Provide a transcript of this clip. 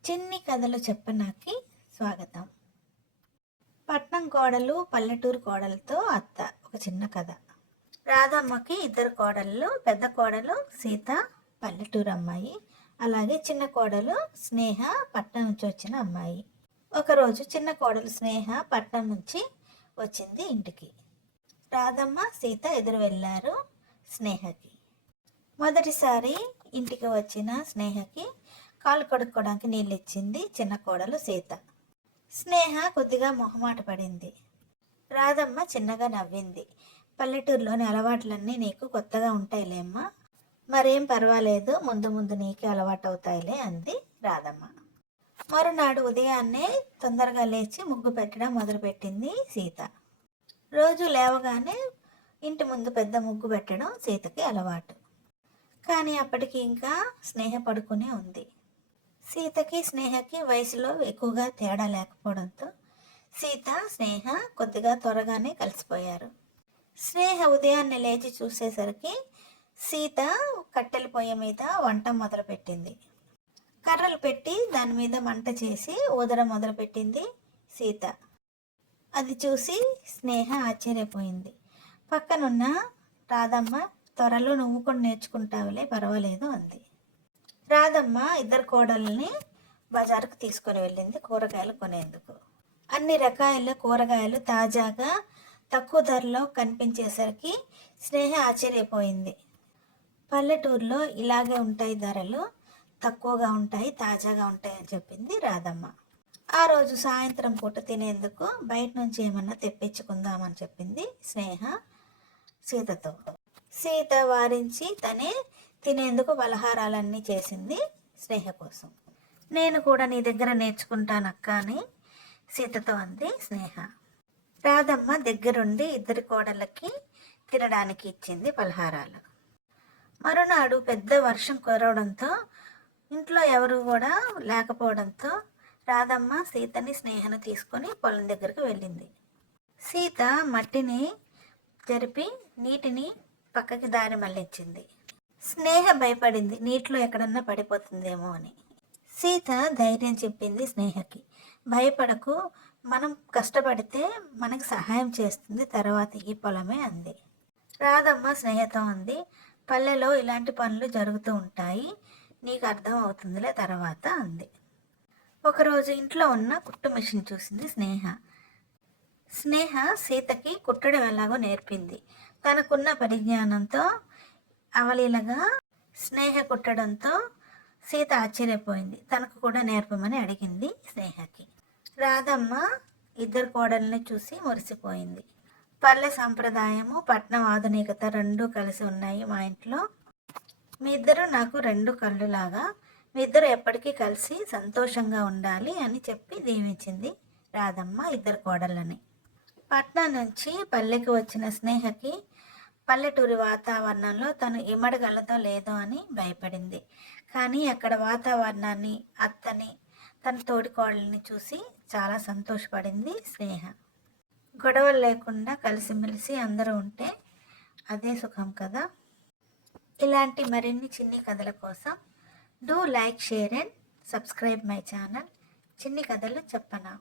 చిన్ని కథలు చెప్పనాకి స్వాగతం. పట్నం కోడలు పల్లెటూరు కోడలతో అత్త ఒక చిన్న కథ. రాధమ్మకి ఇద్దరు కోడళ్ళు పెద్ద కోడలు సీత పల్లెటూరు అమ్మాయి అలాగే చిన్న కోడలు స్నేహ పట్నం నుంచి వచ్చిన అమ్మాయి. ఒకరోజు చిన్న కోడలు స్నేహ పట్నం నుంచి వచ్చింది ఇంటికి. రాధమ్మ సీత ఎదురు వెళ్ళారు స్నేహకి. మొదటిసారి ఇంటికి వచ్చిన స్నేహకి కాలు కడుక్కోవడానికి నీళ్ళు ఇచ్చింది చిన్న కోడలు సీత. స్నేహ కొద్దిగా మొహమాట పడింది. రాధమ్మ చిన్నగా నవ్వింది. పల్లెటూరులోని అలవాట్లన్నీ నీకు కొత్తగా ఉంటాయిలేమ్మా. మరేం పర్వాలేదు ముందు ముందు నీకే అలవాటు అవుతాయిలే అంది రాధమ్మ. మరునాడు ఉదయాన్నే తొందరగా లేచి ముగ్గు పెట్టడం మొదలుపెట్టింది సీత. రోజు లేవగానే ఇంటి ముందు పెద్ద ముగ్గు పెట్టడం సీతకి అలవాటు. కానీ అప్పటికి ఇంకా స్నేహ పడుకునే ఉంది. సీతకి స్నేహకి వయసులో ఎక్కువగా తేడా లేకపోవడంతో సీత స్నేహ కొద్దిగా త్వరగానే కలిసిపోయారు. స్నేహ ఉదయాన్నే లేచి చూసేసరికి సీత కట్టెల పొయ్యి మీద వంట మొదలుపెట్టింది. కర్రలు పెట్టి దాని మీద మంట చేసి ఊదడం మొదలుపెట్టింది సీత. అది చూసి స్నేహ ఆశ్చర్యపోయింది. పక్కనున్న రాధమ్మ త్వరలో నువ్వు కూడా నేర్చుకుంటావులే పర్వాలేదు అంది. రాధమ్మ ఇద్దరు కోడల్ని బజారుకు తీసుకొని వెళ్ళింది కూరగాయలు కొనేందుకు. అన్ని రకాల కూరగాయలు తాజాగా తక్కువ ధరలో కనిపించేసరికి స్నేహ ఆశ్చర్యపోయింది. పల్లెటూరులో ఇలాగే ఉంటాయి ధరలు తక్కువగా ఉంటాయి తాజాగా ఉంటాయి అని చెప్పింది రాధమ్మ. ఆ రోజు సాయంత్రం పూట తినేందుకు బయట నుంచి ఏమన్నా తెప్పించుకుందామని చెప్పింది స్నేహ సీతతో. సీత వారించి తనే తినేందుకు పలహారాలన్నీ చేసింది స్నేహ కోసం. నేను కూడా నీ దగ్గర నేర్చుకుంటానక్క అని సీతతో అంది స్నేహ. రాధమ్మ దగ్గరుండి ఇద్దరి కోడళ్ళకి తినడానికి ఇచ్చింది పలహారాలు. మరునాడు పెద్ద వర్షం కురవడంతో ఇంట్లో ఎవరు కూడా లేకపోవడంతో రాధమ్మ సీతని స్నేహను తీసుకొని పొలం దగ్గరికి వెళ్ళింది. సీత మట్టిని జరిపి నీటిని పక్కకి దారి మళ్ళించింది. స్నేహ భయపడింది. నీటిలో ఎక్కడన్నా పడిపోతుందేమో అని. సీత ధైర్యం చెప్పింది స్నేహకి. భయపడకు మనం కష్టపడితే మనకి సహాయం చేస్తుంది. తర్వాత ఈ పొలమే అంది. రాధమ్మ స్నేహతో అంది పల్లెలో ఇలాంటి పనులు జరుగుతూ ఉంటాయి నీకు అర్థం అవుతుందిలే తర్వాత అంది. ఒకరోజు ఇంట్లో ఉన్న కుట్టు మిషన్ చూసింది స్నేహ. స్నేహ సీతకి కుట్టడం ఎలాగో నేర్పింది. తనకున్న పరిజ్ఞానంతో అవలీలగా స్నేహ కుట్టడంతో సీత ఆశ్చర్యపోయింది. తనకు కూడా నేర్పమని అడిగింది స్నేహకి. రాధమ్మ ఇద్దరు కోడల్ని చూసి మురిసిపోయింది. పల్లె సంప్రదాయము పట్నం ఆధునికత రెండూ కలిసి ఉన్నాయి మా ఇంట్లో. మీ ఇద్దరు నాకు రెండు కళ్ళులాగా మీ ఇద్దరు ఎప్పటికీ కలిసి సంతోషంగా ఉండాలి అని చెప్పి దీవించింది రాధమ్మ ఇద్దరు కోడళ్ళని. పట్నం నుంచి పల్లెకి వచ్చిన స్నేహకి పల్లెటూరి వాతావరణంలో తను ఇమడగలదో లేదో అని భయపడింది. కానీ అక్కడ వాతావరణాన్ని అత్తని తన తోడికోడల్ని చూసి చాలా సంతోషపడింది స్నేహ. గొడవలు లేకుండా కలిసిమెలిసి అందరూ ఉంటే అదే సుఖం కదా? ఇలాంటి మరిన్ని చిన్ని కథల కోసం do like share and subscribe my channel. చిన్ని కథలు చెప్పనా?